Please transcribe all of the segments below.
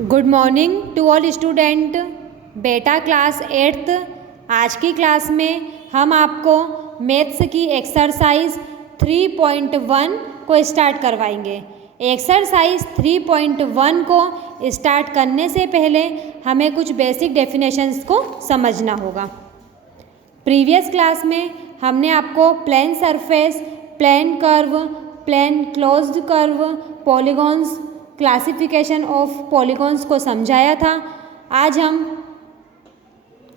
Good morning to all student. बेटा class 8th आज की क्लास में हम आपको मैथ्स की एक्सरसाइज 3.1 को स्टार्ट करवाएंगे। एक्सरसाइज 3.1 को स्टार्ट करने से पहले हमें कुछ बेसिक डेफिनेशंस को समझना होगा। प्रीवियस क्लास में हमने आपको plane surface, plane curve, plane closed curve, polygons, classification of polygons को समझाया था। आज हम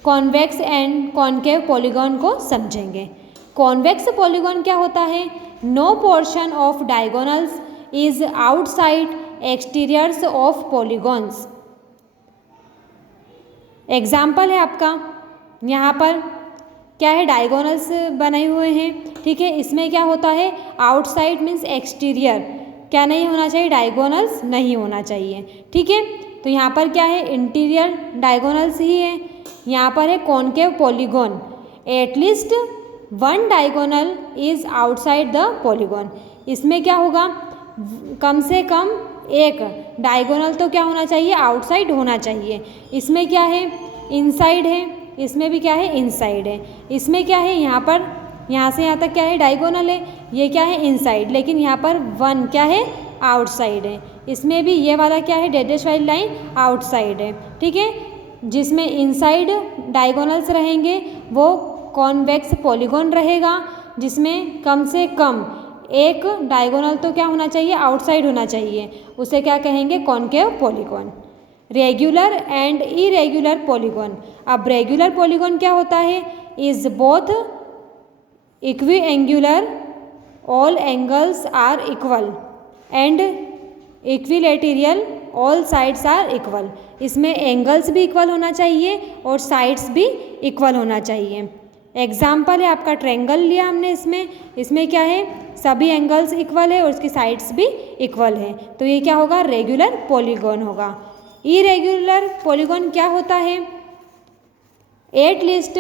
कॉन्वेक्स एंड कॉन्केव पॉलीगॉन को समझेंगे। कॉन्वेक्स पॉलीगॉन क्या होता है? No portion of diagonals is outside exteriors of polygons. Example है आपका, यहाँ पर क्या है, डायगोनल्स बने हुए हैं, ठीक है। इसमें क्या होता है, आउटसाइड मीन्स एक्सटीरियर क्या नहीं होना चाहिए, डायगोनल्स नहीं होना चाहिए, ठीक है। तो यहाँ पर क्या है, इंटीरियर डायगोनल्स ही है। यहाँ पर है concave polygon, at least one diagonal is outside the polygon. इसमें क्या होगा, कम से कम एक डायगोनल तो क्या होना चाहिए, आउटसाइड होना चाहिए। इसमें क्या है, इनसाइड है, इसमें भी क्या है, इनसाइड है। इसमें क्या है, यहाँ पर यहाँ से यहाँ तक क्या है, डायगोनल है, ये क्या है, इनसाइड, लेकिन यहाँ पर वन क्या है, आउटसाइड है। इसमें भी ये वाला क्या है, डैश वाली लाइन आउटसाइड है, ठीक है। जिसमें इनसाइड डायगोनल्स रहेंगे वो कॉन्वेक्स पॉलीगॉन रहेगा, जिसमें कम से कम एक डायगोनल तो क्या होना चाहिए, आउटसाइड होना चाहिए। उसे क्या कहेंगे, concave polygon. Regular and irregular polygon. अब रेगुलर पॉलीगॉन क्या होता है, is both equiangular, all angles are equal, and equilateral, all sides are equal. इसमें एंगल्स भी इक्वल होना चाहिए और साइड्स भी इक्वल होना चाहिए। एग्जाम्पल है आपका, ट्रायंगल लिया हमने, इसमें क्या है, सभी एंगल्स इक्वल है और उसकी साइड्स भी इक्वल है, तो ये क्या होगा, रेगुलर पॉलीगॉन होगा। इरेगुलर पॉलीगॉन क्या होता है, at least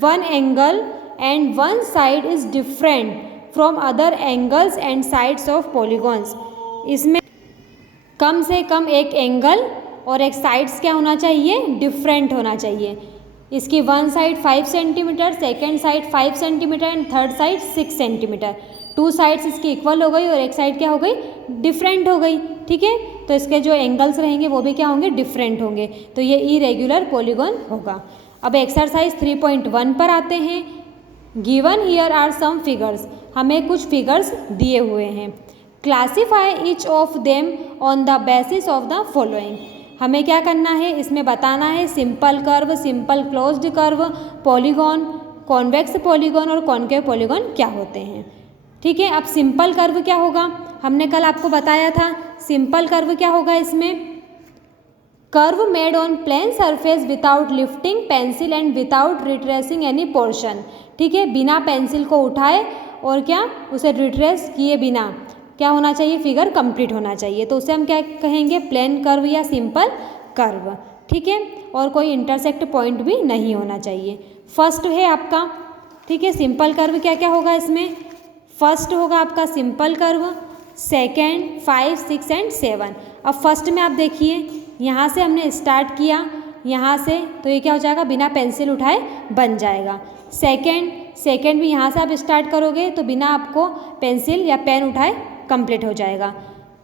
one angle and one side is different from other angles and sides of polygons। इसमें कम से कम एक एंगल और एक साइड्स क्या होना चाहिए, डिफरेंट होना चाहिए। इसकी one side 5 centimetre, second side 5 centimetre and third side 6 centimetre. Two sides इसकी इक्वल हो गई और एक साइड क्या हो गई, डिफरेंट हो गई, ठीक है। तो इसके जो एंगल्स रहेंगे वो भी क्या होंगे, डिफरेंट होंगे, तो ये इरेगुलर पॉलीगॉन होगा। अब एक्सरसाइज 3.1 पर आते हैं। Given here are some figures, हमें कुछ फिगर्स दिए हुए हैं। Classify each of them on the basis of the following. हमें क्या करना है, इसमें बताना है simple curve, simple closed curve, polygon, convex polygon और कॉन्केव पॉलीगॉन क्या होते हैं, ठीक है। अब सिंपल कर्व क्या होगा, हमने कल आपको बताया था। सिंपल कर्व क्या होगा, इसमें curve made on plane surface without lifting pencil and without retracing any portion, ठीक है। बिना पेंसिल को उठाए और क्या, उसे रिट्रेस किए बिना क्या होना चाहिए, फिगर कंप्लीट होना चाहिए, तो उसे हम क्या कहेंगे, प्लेन कर्व या सिंपल कर्व, ठीक है। और कोई इंटरसेक्ट पॉइंट भी नहीं होना चाहिए। फर्स्ट है आपका, ठीक है, सिंपल कर्व क्या क्या होगा इसमें, फर्स्ट होगा आपका सिंपल कर्व, सेकेंड, 5, 6 एंड 7। अब फर्स्ट में आप देखिए, यहाँ से हमने स्टार्ट किया, यहाँ से, तो ये क्या हो जाएगा, बिना पेंसिल उठाए बन जाएगा। सेकेंड भी यहाँ से आप स्टार्ट करोगे तो बिना आपको पेंसिल या पेन उठाए कंप्लीट हो जाएगा।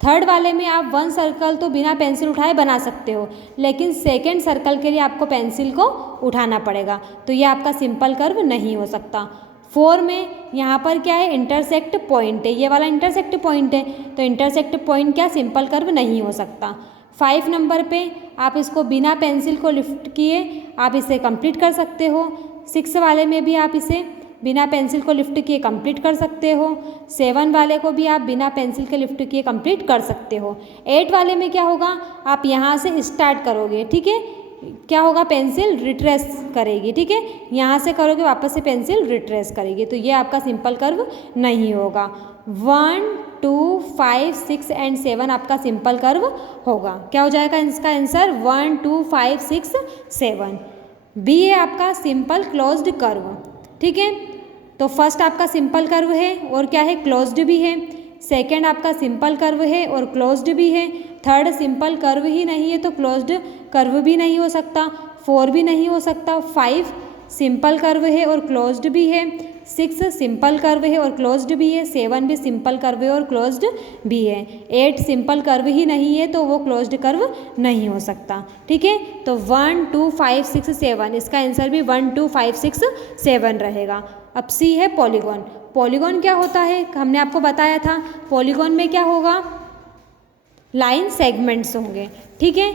थर्ड वाले में आप वन सर्कल तो बिना पेंसिल उठाए बना सकते हो, लेकिन सेकेंड सर्कल के लिए आपको पेंसिल को उठाना पड़ेगा, तो ये आपका सिंपल कर्व नहीं हो सकता। 4 में यहाँ पर क्या है, इंटरसेक्ट पॉइंट है, ये वाला इंटरसेक्ट पॉइंट है, तो इंटरसेक्ट पॉइंट क्या, सिंपल कर्व नहीं हो सकता। 5 नंबर पे आप इसको बिना पेंसिल को लिफ्ट किए आप इसे कंप्लीट कर सकते हो। 6 वाले में भी आप इसे बिना पेंसिल को लिफ्ट किए कंप्लीट कर सकते हो। 7 वाले को भी आप बिना पेंसिल के लिफ्ट किए कंप्लीट कर सकते हो। 8 वाले में क्या होगा, आप यहाँ से स्टार्ट करोगे, ठीक है, क्या होगा, पेंसिल रिट्रेस करेगी, ठीक है, यहाँ से करोगे वापस से पेंसिल रिट्रेस करेगी, तो ये आपका सिंपल कर्व नहीं होगा। 1, 2, 5, 6 एंड 7 आपका सिंपल कर्व होगा। क्या हो जाएगा इसका आंसर, 1, 2, 5, 6, 7। बी है आपका सिंपल क्लोज्ड कर्व, ठीक है। तो फर्स्ट आपका सिंपल कर्व है और क्या है, क्लोज्ड भी है। सेकेंड आपका सिंपल कर्व है और क्लोज्ड भी है। थर्ड सिंपल कर्व ही नहीं है तो क्लोज्ड कर्व भी नहीं हो सकता, 4 भी नहीं हो सकता, 5 सिंपल कर्व है और क्लोज्ड भी है, 6 सिंपल कर्व है और क्लोज्ड भी है, 7 भी सिंपल कर्व है और क्लोज्ड भी है, 8 सिंपल कर्व ही नहीं है तो वो क्लोज्ड कर्व नहीं हो सकता। ठीक है, तो 1 2 5 6 7 इसका आंसर भी 1 2 5 6 7 रहेगा। अब सी है पॉलीगॉन। पॉलीगॉन क्या होता है, हमने आपको बताया था पॉलीगॉन में क्या होगा, लाइन सेगमेंट्स होंगे। ठीक है,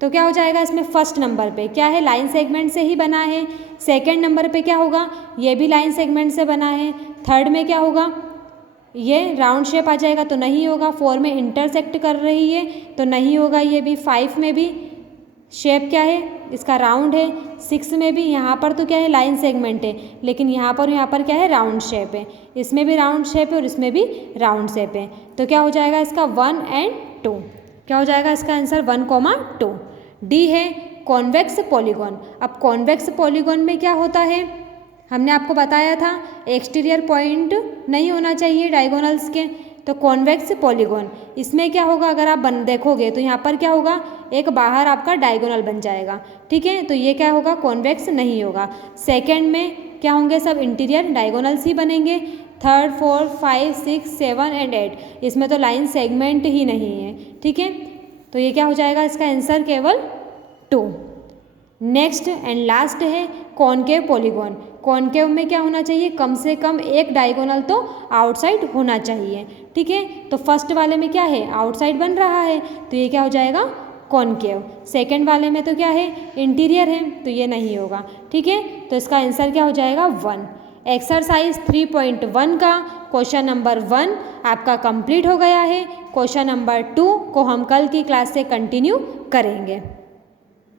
तो क्या हो जाएगा इसमें फर्स्ट नंबर पे क्या है, लाइन सेगमेंट से ही बना है। सेकंड नंबर पे क्या होगा, ये भी लाइन सेगमेंट से बना है। थर्ड में क्या होगा, ये राउंड शेप आ जाएगा तो नहीं होगा। 4 में इंटरसेक्ट कर रही है तो नहीं होगा ये भी। 5 में भी शेप क्या है इसका, राउंड है। 6 में भी यहाँ पर तो क्या है, लाइन सेगमेंट है, लेकिन यहाँ पर क्या है, राउंड शेप है। इसमें भी राउंड शेप है और इसमें भी राउंड शेप है। तो क्या हो जाएगा इसका 1 और 2, क्या हो जाएगा इसका आंसर 1, 2। डी है कॉन्वेक्स पॉलीगॉन। अब कॉन्वेक्स पॉलीगॉन में क्या होता है, हमने आपको बताया था एक्सटीरियर पॉइंट नहीं होना चाहिए डायगोनल्स के, तो कॉन्वेक्स पॉलीगॉन इसमें क्या होगा, अगर आप देखोगे तो यहाँ पर क्या होगा, एक बाहर आपका डायगोनल बन जाएगा। ठीक है, तो ये क्या होगा, कॉन्वेक्स नहीं होगा। सेकंड में क्या होंगे, सब इंटीरियर डायगोनल्स ही बनेंगे। थर्ड 4 5 6 7 और 8 इसमें तो लाइन सेगमेंट ही नहीं है। ठीक है, तो ये क्या हो जाएगा इसका आंसर केवल 2। नेक्स्ट एंड लास्ट है कॉनकेव पॉलीगॉन। कॉनकेव में क्या होना चाहिए, कम से कम एक डायगोनल तो आउटसाइड होना चाहिए। ठीक है, तो फर्स्ट वाले में क्या है, आउटसाइड बन रहा है तो ये क्या हो जाएगा, कॉनकेव। सेकंड वाले में तो क्या है, इंटीरियर है तो ये नहीं होगा। ठीक है, तो इसका आंसर क्या हो जाएगा 1। एक्सरसाइज 3.1 का क्वेश्चन नंबर 1 आपका कंप्लीट हो गया है। क्वेश्चन नंबर 2 को हम कल की क्लास से कंटिन्यू करेंगे।